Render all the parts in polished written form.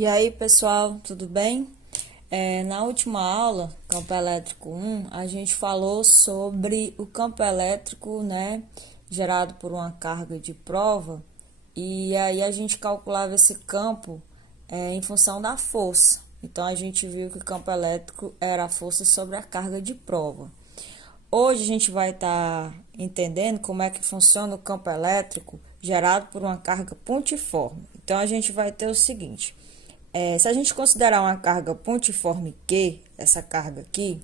E aí, pessoal, tudo bem? Na última aula, campo elétrico 1, a gente falou sobre o campo elétrico, né, gerado por uma carga de prova, e aí a gente calculava esse campo em função da força. Então, a gente viu que o campo elétrico era a força sobre a carga de prova. Hoje a gente vai estar entendendo como é que funciona o campo elétrico gerado por uma carga pontiforme. Então, a gente vai ter o seguinte: se a gente considerar uma carga pontiforme Q, essa carga aqui,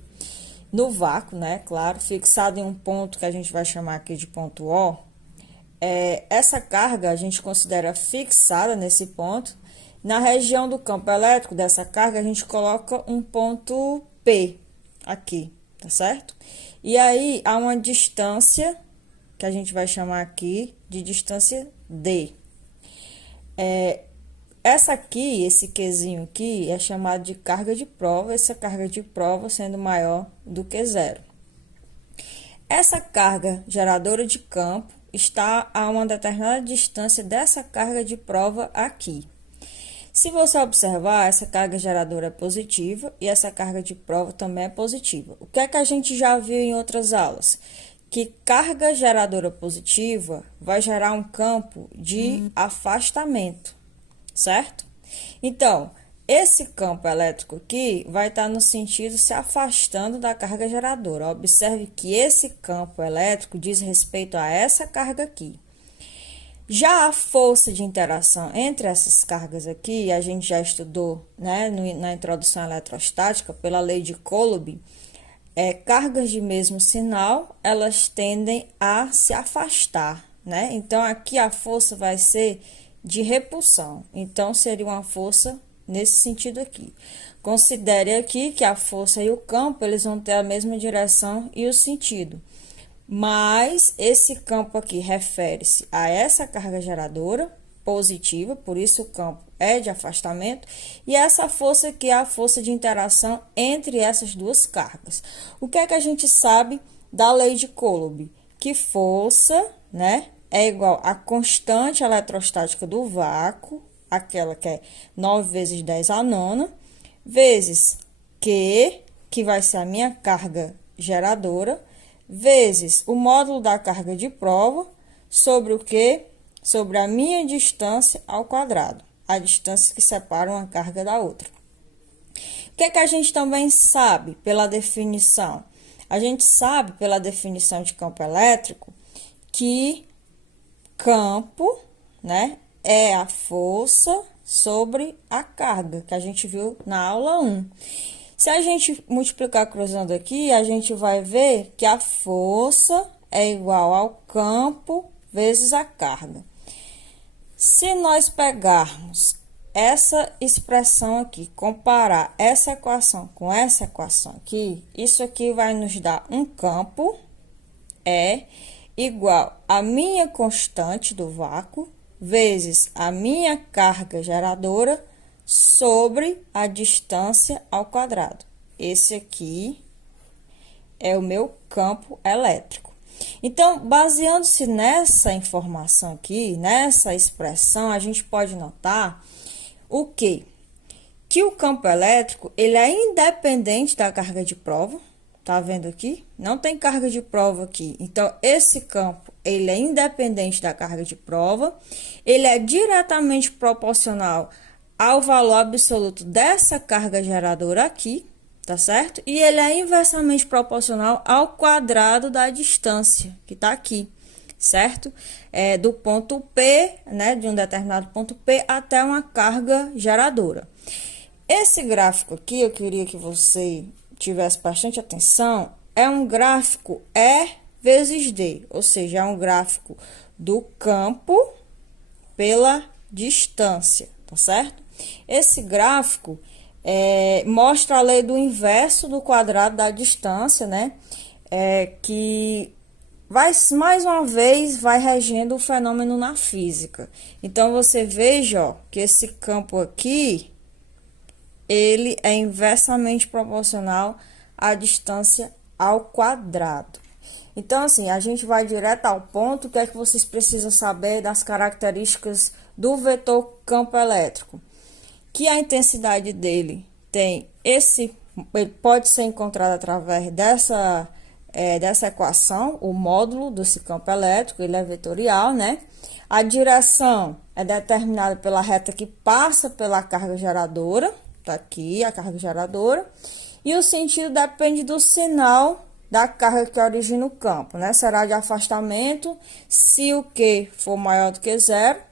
no vácuo, né, claro, fixado em um ponto que a gente vai chamar aqui de ponto O, essa carga a gente considera fixada nesse ponto. Na região do campo elétrico dessa carga, a gente coloca um ponto P aqui, tá certo? E aí, há uma distância, que a gente vai chamar aqui de distância D. Essa aqui, esse Qzinho aqui, é chamado de carga de prova, essa carga de prova sendo maior do que zero. Essa carga geradora de campo está a uma determinada distância dessa carga de prova aqui. Se você observar, essa carga geradora é positiva e essa carga de prova também é positiva. O que é que a gente já viu em outras aulas? Que carga geradora positiva vai gerar um campo de afastamento, certo? Então, esse campo elétrico aqui vai estar no sentido se afastando da carga geradora. Observe que esse campo elétrico diz respeito a essa carga aqui. Já a força de interação entre essas cargas aqui, a gente já estudou, né, na introdução eletrostática, pela lei de Coulomb, cargas de mesmo sinal, elas tendem a se afastar, né? Então, aqui a força vai ser de repulsão. Então, seria uma força nesse sentido aqui. Considere aqui que a força e o campo, eles vão ter a mesma direção e o sentido. Mas esse campo aqui refere-se a essa carga geradora positiva, por isso o campo é de afastamento, e essa força aqui é a força de interação entre essas duas cargas. O que é que a gente sabe da lei de Coulomb? Que força, né, é igual à constante eletrostática do vácuo, aquela que é 9 vezes 10 à nona, vezes Q, que vai ser a minha carga geradora, vezes o módulo da carga de prova, sobre o quê? Sobre a minha distância ao quadrado, a distância que separa uma carga da outra. O que é que a gente também sabe pela definição? A gente sabe pela definição de campo elétrico que campo, né, é a força sobre a carga, que a gente viu na aula 1. Se a gente multiplicar cruzando aqui, a gente vai ver que a força é igual ao campo vezes a carga. Se nós pegarmos essa expressão aqui, comparar essa equação com essa equação aqui, isso aqui vai nos dar um campo igual a minha constante do vácuo vezes a minha carga geradora sobre a distância ao quadrado. Esse aqui é o meu campo elétrico. Então, baseando-se nessa informação aqui, nessa expressão, a gente pode notar o quê? Que o campo elétrico, ele é independente da carga de prova. Tá vendo aqui? Não tem carga de prova aqui. Então, esse campo, ele é independente da carga de prova. Ele é diretamente proporcional ao valor absoluto dessa carga geradora aqui, tá certo? E ele é inversamente proporcional ao quadrado da distância, que tá aqui, certo? Do ponto P, né, de um determinado ponto P até uma carga geradora. Esse gráfico aqui, eu queria que você tivesse bastante atenção, é um gráfico E vezes D, ou seja, é um gráfico do campo pela distância, tá certo? Esse gráfico mostra a lei do inverso do quadrado da distância, né? Que vai, mais uma vez, vai regendo o fenômeno na física. Então, você veja, ó, que esse campo aqui, ele é inversamente proporcional à distância ao quadrado. Então, assim, a gente vai direto ao ponto. O que é que vocês precisam saber das características do vetor campo elétrico? que a intensidade dele tem ele pode ser encontrado através dessa equação, o módulo desse campo elétrico, ele é vetorial, né? A direção é determinada pela reta que passa pela carga geradora, tá aqui a carga geradora, e o sentido depende do sinal da carga que origina o campo, né? Será de afastamento se o Q for maior do que zero,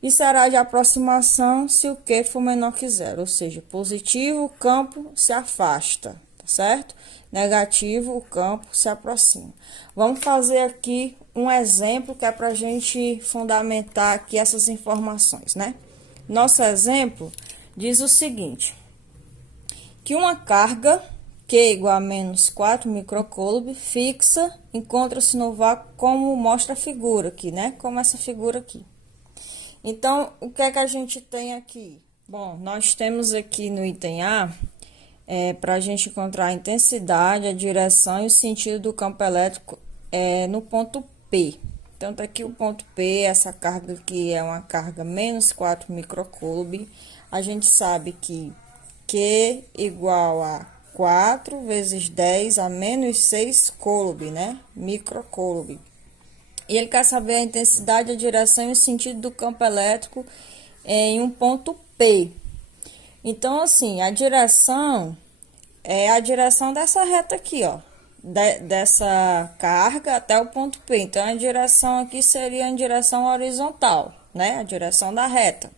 e será de aproximação se o Q for menor que zero, ou seja, positivo, o campo se afasta, tá certo? Negativo, o campo se aproxima. Vamos fazer aqui um exemplo que é para a gente fundamentar aqui essas informações, né? Nosso exemplo diz o seguinte, que uma carga Q igual a menos 4 microcoulomb fixa encontra-se no vácuo como mostra a figura aqui, né? Como essa figura aqui. Então, o que é que a gente tem aqui? Bom, nós temos aqui no item A, para a gente encontrar a intensidade, a direção e o sentido do campo elétrico no ponto P. Então, tá aqui o ponto P, essa carga aqui é uma carga menos 4 microcoulomb. A gente sabe que Q igual a 4 vezes 10 a menos 6 coulomb, né? Microcoulomb. E ele quer saber a intensidade, a direção e o sentido do campo elétrico em um ponto P. Então, assim, a direção é a direção dessa reta aqui, ó. Dessa carga até o ponto P. Então, a direção aqui seria em direção horizontal, né? A direção da reta.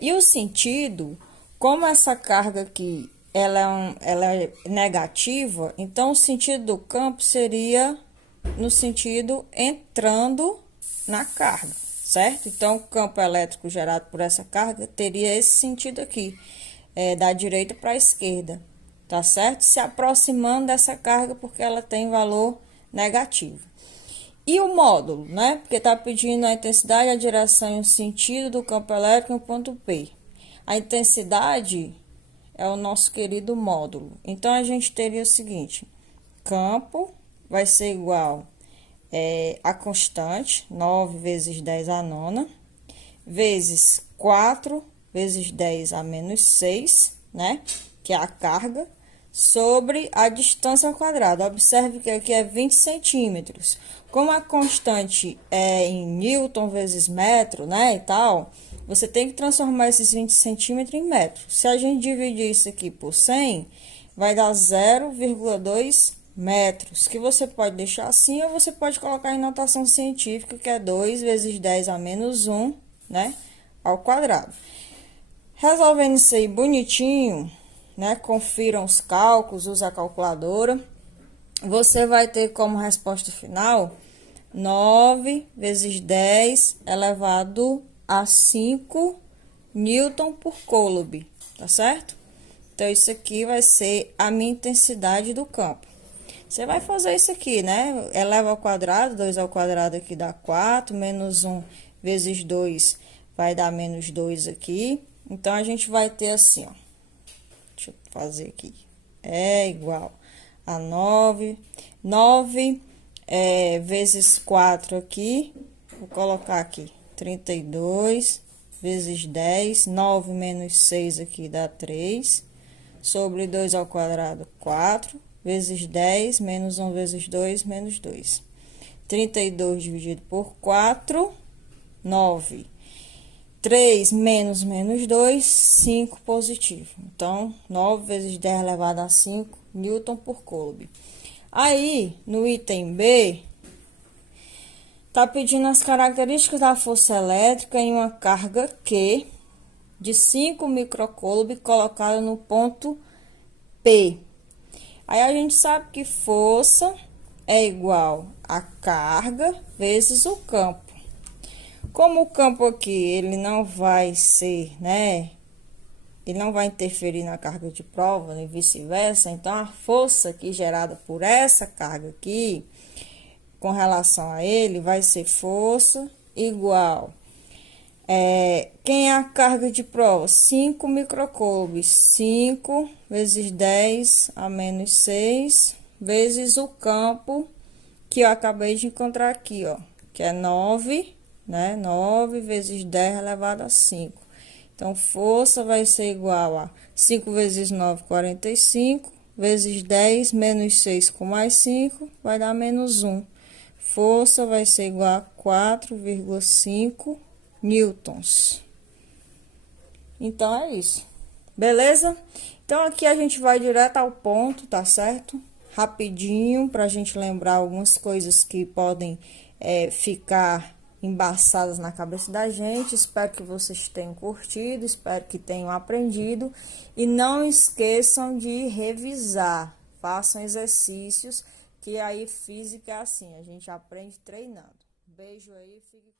E o sentido, como essa carga aqui, ela é negativa, então o sentido do campo seria no sentido entrando na carga, certo? Então, o campo elétrico gerado por essa carga teria esse sentido aqui, da direita para a esquerda, tá certo? Se aproximando dessa carga porque ela tem valor negativo. E o módulo, né? Porque tá pedindo a intensidade, a direção e o sentido do campo elétrico no ponto P. A intensidade é o nosso querido módulo. Então, a gente teria o seguinte, campo vai ser igual a constante, 9 vezes 10 a nona, vezes 4 vezes 10 a menos 6, né? Que é a carga, sobre a distância ao quadrado. Observe que aqui é 20 centímetros. Como a constante é em newton vezes metro, né, e tal, você tem que transformar esses 20 centímetros em metro. Se a gente dividir isso aqui por 100, vai dar 0,2 metros, que você pode deixar assim ou você pode colocar em notação científica, que é 2 vezes 10 a menos 1, né, ao quadrado. Resolvendo isso aí bonitinho, né, confiram os cálculos, use a calculadora, você vai ter como resposta final 9 vezes 10 elevado a 5 newton por coulomb, tá certo? Então, isso aqui vai ser a minha intensidade do campo. Você vai fazer isso aqui, né? Eleva ao quadrado, 2 ao quadrado aqui dá 4, menos 1 vezes 2 vai dar menos 2 aqui. Então, a gente vai ter assim, ó. Deixa eu fazer aqui. É igual a 9. 9 vezes 4 aqui. Vou colocar aqui 32 vezes 10. 9 menos 6 aqui dá 3. Sobre 2 ao quadrado, 4. Vezes 10, menos 1 vezes 2, menos 2. 32 dividido por 4, 9. 3 menos 2, 5 positivo. Então, 9 vezes 10 elevado a 5, newton por coulomb. Aí, no item B, tá pedindo as características da força elétrica em uma carga Q de 5 microcoulomb colocada no ponto P. Aí, a gente sabe que força é igual a carga vezes o campo. Como o campo aqui, ele não vai ser, né? Ele não vai interferir na carga de prova, nem vice-versa. Então, a força aqui gerada por essa carga aqui, com relação a ele, vai ser força igual. Quem é a carga de prova? 5 microcoulomb. 5 vezes 10 a menos 6, vezes o campo que eu acabei de encontrar aqui, ó. Que é 9, né? 9 vezes 10 elevado a 5. Então, força vai ser igual a 5 vezes 9, 45, vezes 10, menos 6 com mais 5, vai dar menos 1. Força vai ser igual a 4,5 newtons. Então, é isso. Beleza? Então, aqui a gente vai direto ao ponto, tá certo? Rapidinho, pra gente lembrar algumas coisas que podem ficar embaçadas na cabeça da gente. Espero que vocês tenham curtido, espero que tenham aprendido. E não esqueçam de revisar. Façam exercícios, que aí física é assim, a gente aprende treinando. Beijo aí, fique